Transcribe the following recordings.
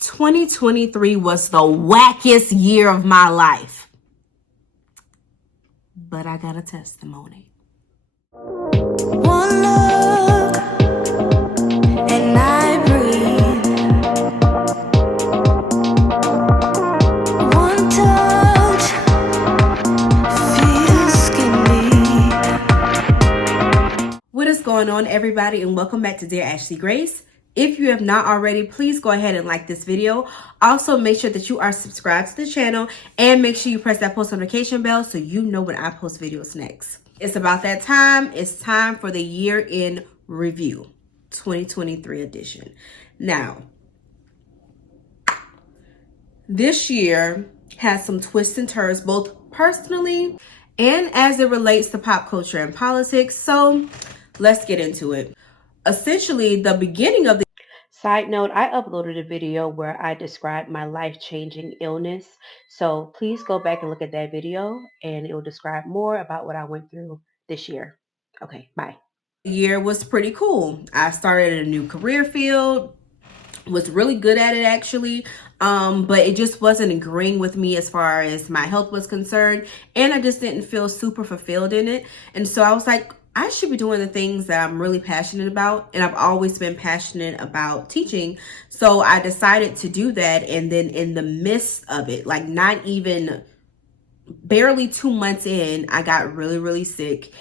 2023 was the wackest year of my life. But I got a testimony. One look and I breathe. One touch feels skin deep. What is going on, everybody, and welcome back to Dear Ashley Grace. If you have not already, please go ahead and like this video. Also, make sure that you are subscribed to the channel and make sure you press that post notification bell so you know when I post videos next. It's about that time. It's time for the year in review 2023 edition. Now, this year has some twists and turns, both personally and as it relates to pop culture and politics. So let's get into it. Essentially, the beginning of the side note, I uploaded a video where I described my life-changing illness. So please go back and look at that video and it will describe more about what I went through this year. Okay, bye. The year was pretty cool. I started a new career field, was really good at it actually, but it just wasn't agreeing with me as far as my health was concerned, and I just didn't feel super fulfilled in it. And so I was like, I should be doing the things that I'm really passionate about, and I've always been passionate about teaching. So I decided to do that, and then in the midst of it, like not even barely 2 months in, I got really sick,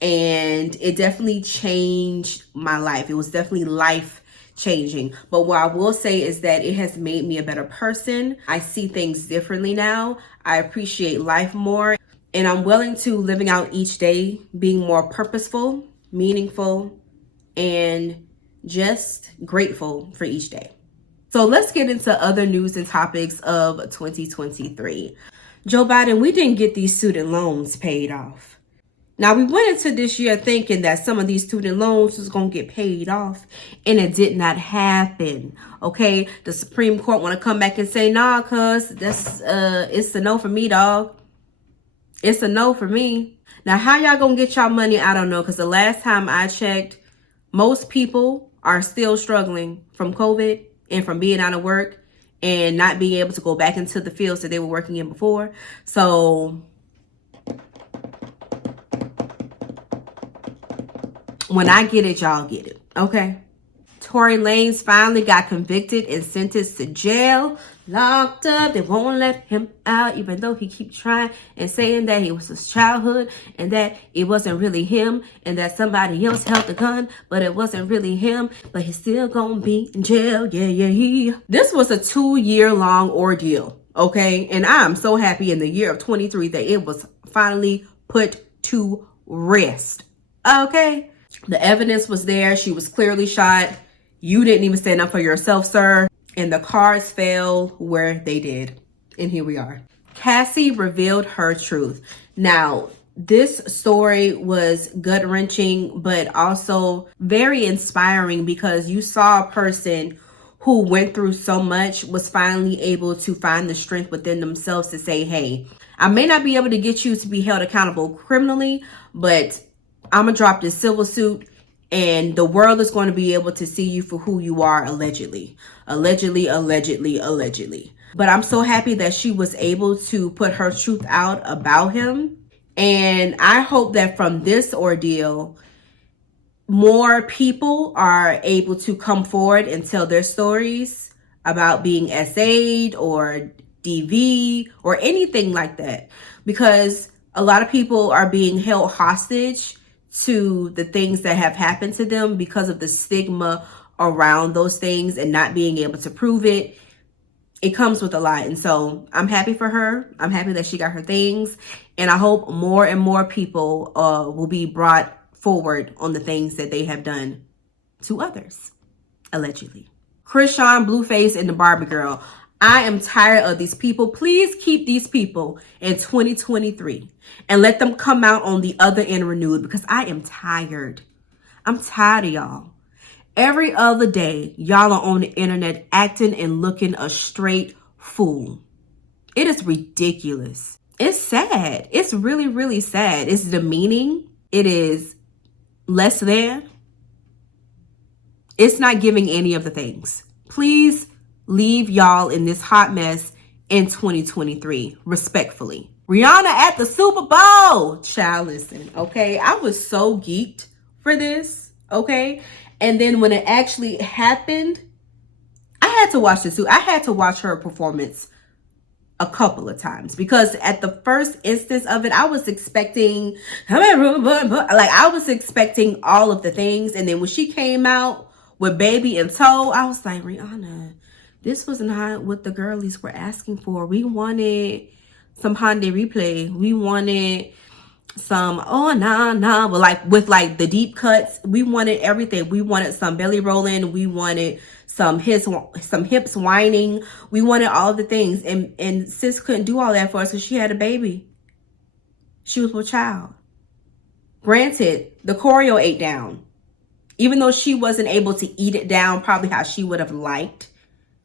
and it definitely changed my life. It was definitely life changing. But what I will say is that it has made me a better person. I see things differently now. I appreciate life more, and I'm willing to living out each day, being more purposeful, meaningful, and just grateful for each day. So let's get into other news and topics of 2023. Joe Biden, we didn't get these student loans paid off. Now, we went into this year thinking that some of these student loans was going to get paid off, and it did not happen, okay? The Supreme Court want to come back and say, nah, cuz that's, it's a no for me, dog. It's a no for me. Now, how y'all going to get y'all money? I don't know, because the last time I checked, most people are still struggling from COVID and from being out of work and not being able to go back into the fields that they were working in before. So when I get it, y'all get it, okay? Tory Lanez finally got convicted and sentenced to jail, locked up. They won't let him out, even though he keeps trying and saying that it was his childhood and that it wasn't really him and that somebody else held the gun, but it wasn't really him, but he's still gonna be in jail, yeah. This was a 2-year-long ordeal, okay? And I'm so happy in the year of 23 that it was finally put to rest, okay? The evidence was there. She was clearly shot. You didn't even stand up for yourself, sir. And the cards fell where they did. And here we are. Cassie revealed her truth. Now, this story was gut-wrenching, but also very inspiring because you saw a person who went through so much was finally able to find the strength within themselves to say, hey, I may not be able to get you to be held accountable criminally, but I'm gonna drop this civil suit and the world is going to be able to see you for who you are, allegedly. But I'm so happy that she was able to put her truth out about him. And I hope that from this ordeal, more people are able to come forward and tell their stories about being SA'd or DV or anything like that. Because a lot of people are being held hostage to the things that have happened to them because of the stigma around those things and not being able to prove it. It comes with a lot. And so I'm happy for her. I'm happy that she got her things. And I hope more and more people will be brought forward on the things that they have done to others, allegedly. Chrisean, Blueface, and the Barbie Girl. I am tired of these people. Please keep these people in 2023 and let them come out on the other end renewed, because I am tired. I'm tired of y'all. Every other day, y'all are on the internet acting and looking a straight fool. It is ridiculous. It's sad. It's really sad. It's demeaning. It is less than. It's not giving any of the things. Please leave y'all in this hot mess in 2023, respectfully. Rihanna at the Super Bowl. Child, listen, okay? I was so geeked for this, okay? And then when it actually happened, I had to watch this too. I had to watch her performance a couple of times because at the first instance of it, I was expecting, I was expecting all of the things. And then when she came out with Baby in tow, I was like, Rihanna, this was not what the girlies were asking for. We wanted some Hyundai Replay. We wanted some with the deep cuts. We wanted everything. We wanted some belly rolling. We wanted some hips whining. We wanted all the things. And sis couldn't do all that for us because she had a baby. She was with child. Granted, the choreo ate down. Even though she wasn't able to eat it down probably how she would have liked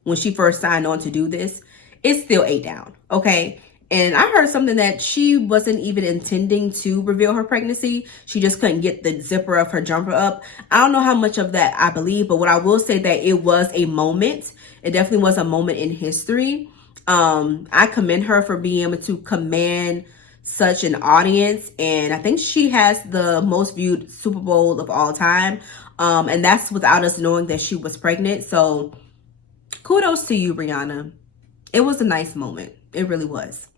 when she first signed on to do this, it still ate down, okay? And I heard something that she wasn't even intending to reveal her pregnancy. She just couldn't get the zipper of her jumper up. I don't know how much of that I believe, but what I will say that it was a moment. It definitely was a moment in history. I commend her for being able to command such an audience. And I think she has the most viewed Super Bowl of all time. And that's without us knowing that she was pregnant. So kudos to you, Rihanna. It was a nice moment. It really was.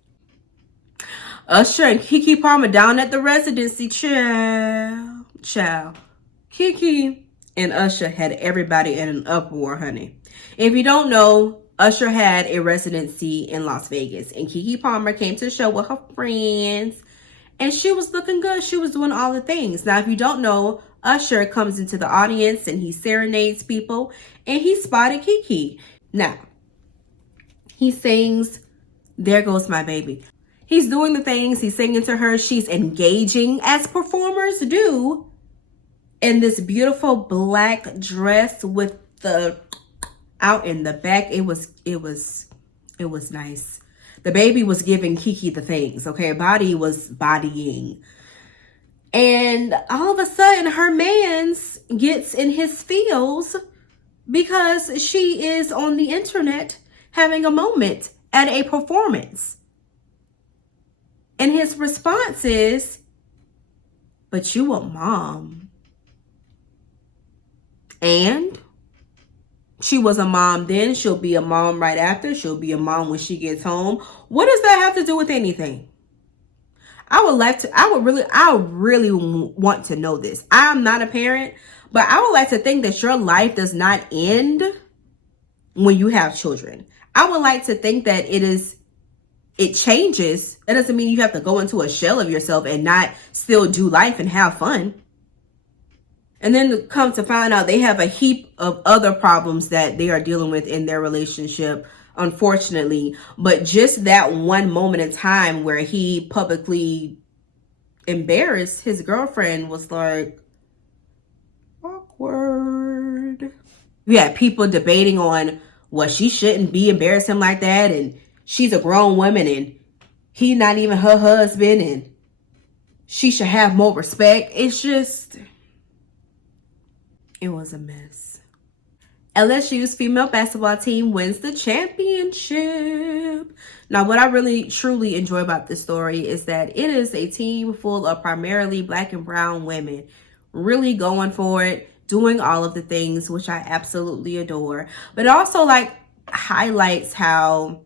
Usher and Keke Palmer down at the residency. Child. Keke and Usher had everybody in an uproar, honey. If you don't know, Usher had a residency in Las Vegas. And Keke Palmer came to the show with her friends. And she was looking good. She was doing all the things. Now, if you don't know, Usher comes into the audience and he serenades people. And he spotted Keke. Now, he sings, "There Goes My Baby." He's doing the things. He's singing to her. She's engaging as performers do in this beautiful black dress with the out in the back. It was nice. The baby was giving Keke the things. Okay, body was bodying. And all of a sudden her mans gets in his feels because she is on the internet having a moment at a performance. And his response is, "But you a mom." And she was a mom then. She'll be a mom right after. She'll be a mom when she gets home. What does that have to do with anything? I really want to know this. I'm not a parent, but I would like to think that your life does not end when you have children. I would like to think that it changes. That doesn't mean you have to go into a shell of yourself and not still do life and have fun. And then come to find out they have a heap of other problems that they are dealing with in their relationship, unfortunately. But just that one moment in time where he publicly embarrassed his girlfriend was like awkward. We had people debating on, well, she shouldn't be embarrassing him like that, and she's a grown woman and he's not even her husband and she should have more respect. It was a mess. LSU's female basketball team wins the championship. Now, what I really truly enjoy about this story is that it is a team full of primarily Black and brown women really going for it, doing all of the things, which I absolutely adore. But it also highlights how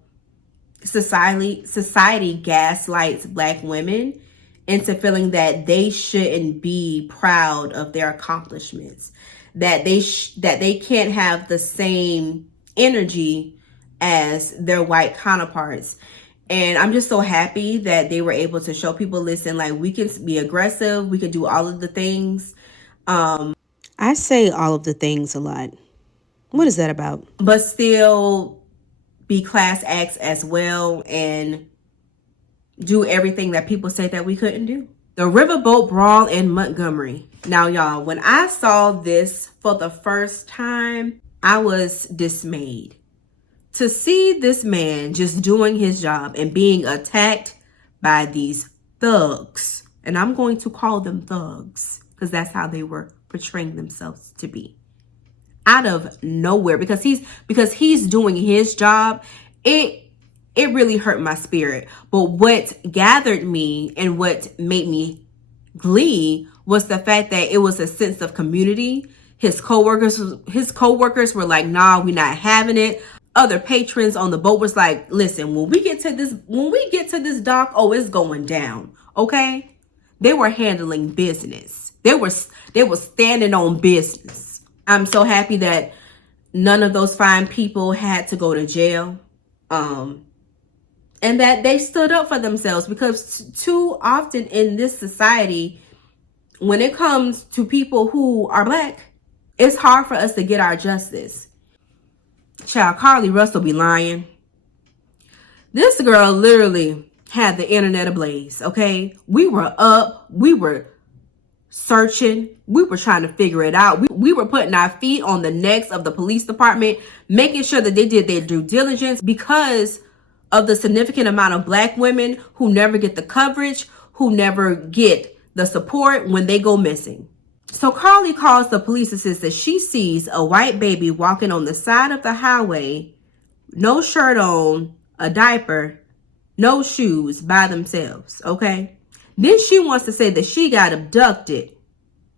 society gaslights Black women into feeling that they shouldn't be proud of their accomplishments, that they can't have the same energy as their white counterparts. And I'm just so happy that they were able to show people, listen, we can be aggressive, we can do all of the things. I say all of the things a lot. What is that about? But still be class acts as well and do everything that people say that we couldn't do. The riverboat brawl in Montgomery. Now, y'all, when I saw this for the first time, I was dismayed. To see this man just doing his job and being attacked by these thugs, and I'm going to call them thugs because that's how they were portraying themselves to be. out of nowhere because he's doing his job. It really hurt my spirit. But what gathered me and what made me glee was the fact that it was a sense of community. His coworkers were like, nah, we're not having it. Other patrons on the boat was like, listen, when we get to this dock, oh, it's going down. Okay? They were handling business. They were standing on business. I'm so happy that none of those fine people had to go to jail. And that they stood up for themselves, because too often in this society, when it comes to people who are Black, it's hard for us to get our justice. Child, Carlee Russell be lying. This girl literally had the internet ablaze, okay? We were up, we were searching, we were trying to figure it out. We were putting our feet on the necks of the police department, making sure that they did their due diligence, because of the significant amount of Black women who never get the coverage, who never get the support when they go missing. So Carlee calls the police and says that she sees a white baby walking on the side of the highway, no shirt on, a diaper, no shoes, by themselves, okay? Then she wants to say that she got abducted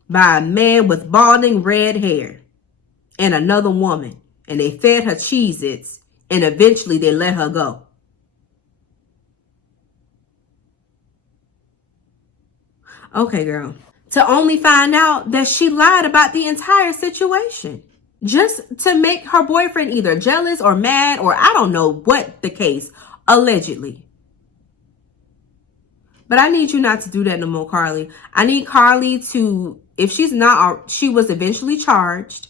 by a man with balding red hair and another woman, and they fed her Cheez-Its, and eventually they let her go. Okay, girl. To only find out that she lied about the entire situation, just to make her boyfriend either jealous or mad, or I don't know what the case, allegedly. But I need you not to do that no more, Carlee. I need Carlee to, if she's not, she was eventually charged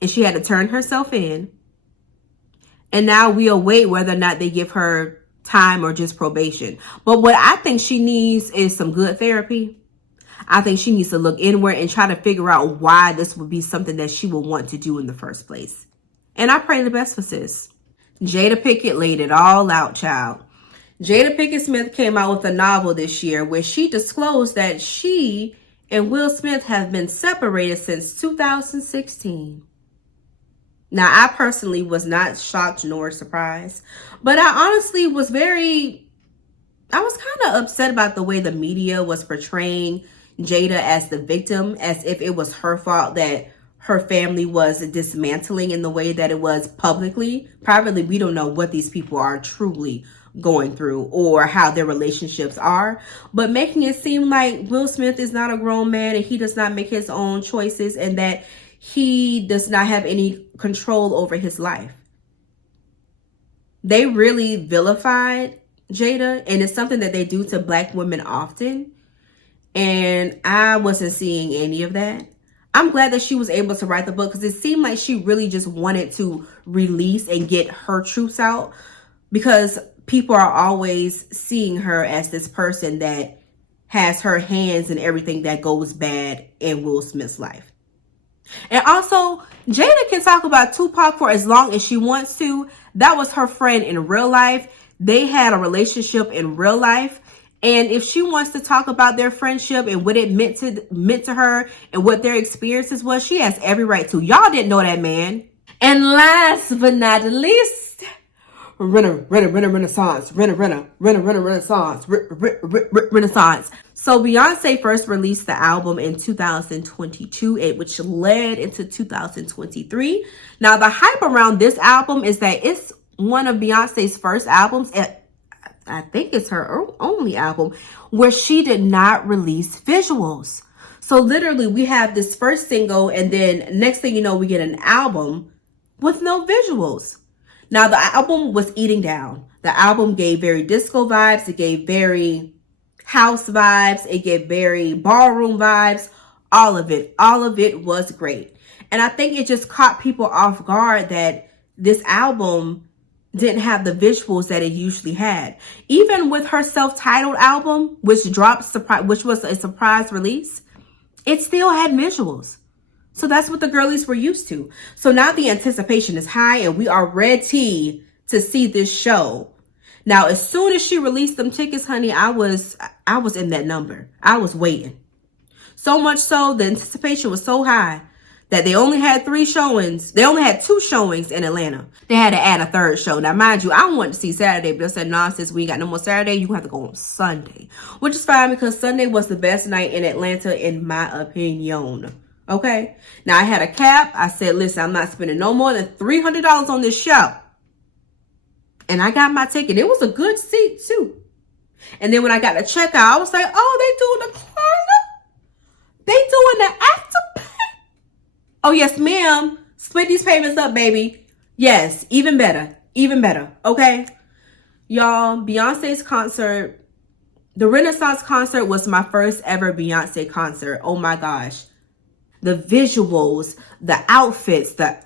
and she had to turn herself in. And now we await whether or not they give her time or just probation. But what I think she needs is some good therapy. I think she needs to look inward and try to figure out why this would be something that she would want to do in the first place. And I pray the best for sis. Jada Pinkett laid it all out, child. Jada Pinkett Smith came out with a novel this year where she disclosed that she and Will Smith have been separated since 2016. Now, I personally was not shocked nor surprised, but I honestly was kind of upset about the way the media was portraying Jada as the victim, as if it was her fault that her family was dismantling in the way that it was publicly. Privately, we don't know what these people are truly going through or how their relationships are, but making it seem like Will Smith is not a grown man and he does not make his own choices and that he does not have any control over his life. They really vilified Jada, and it's something that they do to Black women often. And I wasn't seeing any of that. I'm glad that she was able to write the book, because it seemed like she really just wanted to release and get her truths out, because people are always seeing her as this person that has her hands in everything that goes bad in Will Smith's life. And also, Jada can talk about Tupac for as long as she wants to. That was her friend in real life. They had a relationship in real life. And if she wants to talk about their friendship and what it meant to her and what their experiences was, she has every right to. Y'all didn't know that man. And last but not least, Renaissance. So Beyonce first released the album in 2022, which led into 2023. Now, the hype around this album is that it's one of Beyonce's first albums, I think it's her only album, where she did not release visuals. So literally we have this first single, and then next thing you know, we get an album with no visuals. Now, the album was eating down. The album gave very disco vibes. It gave very house vibes. It gave very ballroom vibes. All of it was great. And I think it just caught people off guard that this album didn't have the visuals that it usually had. Even with her self-titled album, which was a surprise release, it still had visuals. So that's what the girlies were used to. So now the anticipation is high and we are ready to see this show. Now, as soon as she released them tickets, honey, I was in that number. I was waiting. So much so, the anticipation was so high that they only had 3 showings. They only had 2 showings in Atlanta. They had to add a 3rd show. Now, mind you, I wanted to see Saturday, but they said, nah, since we ain't got no more Saturday, you have to go on Sunday. Which is fine because Sunday was the best night in Atlanta, in my opinion. Okay? Now, I had a cap. I said, listen, I'm not spending no more than $300 on this show. And I got my ticket. It was a good seat, too. And then when I got to checkout, I was like, oh, they doing the Klarna? They doing the Afterpay? Oh, yes, ma'am. Split these payments up, baby. Yes, even better. Even better. Okay? Y'all, Beyonce's concert, the Renaissance concert was my first ever Beyonce concert. Oh, my gosh. The visuals, the outfits, the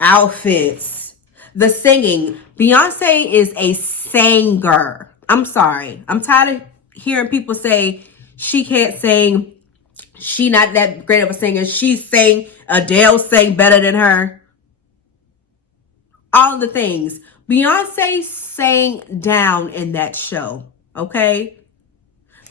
singing. Beyonce is a singer. I'm sorry. I'm tired of hearing people say she can't sing. She not that great of a singer. She sang, Adele sang better than her. All the things. Beyonce sang down in that show. Okay?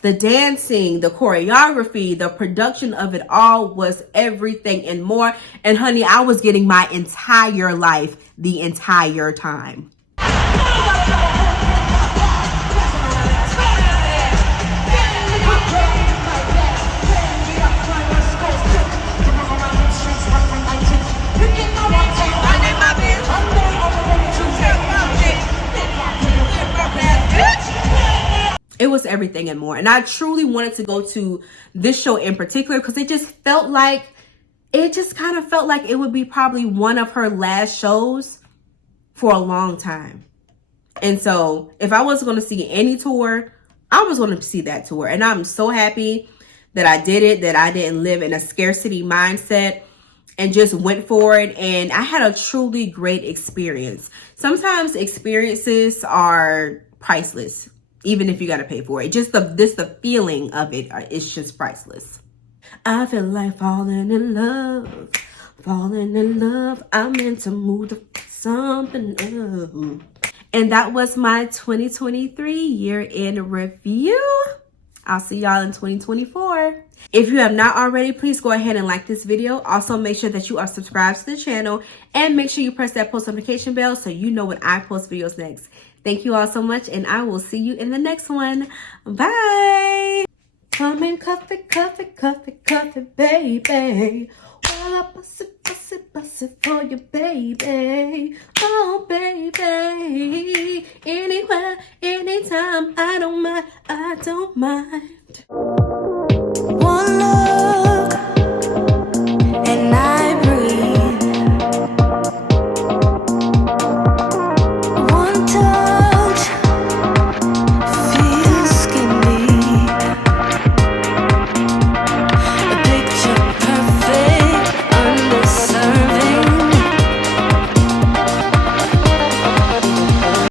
The dancing, the choreography, the production of it all was everything and more. And honey, I was getting my entire life the entire time. It was everything and more. And I truly wanted to go to this show in particular because it just kind of felt like it would be probably one of her last shows for a long time. And so if I was going to see any tour, I was going to see that tour. And I'm so happy that I did it, that I didn't live in a scarcity mindset and just went for it. And I had a truly great experience. Sometimes experiences are priceless, even if you got to pay for it. Just the feeling of it is just priceless. I feel like falling in love. I'm meant to move to something up. And that was my 2023 year in review. I'll see y'all in 2024. If you have not already, please go ahead and like this video. Also, make sure that you are subscribed to the channel and make sure you press that post notification bell so you know when I post videos next. Thank you all so much, and I will see you in the next one. Bye. Come and coffee, baby. While I bust it for you, baby. Oh, baby.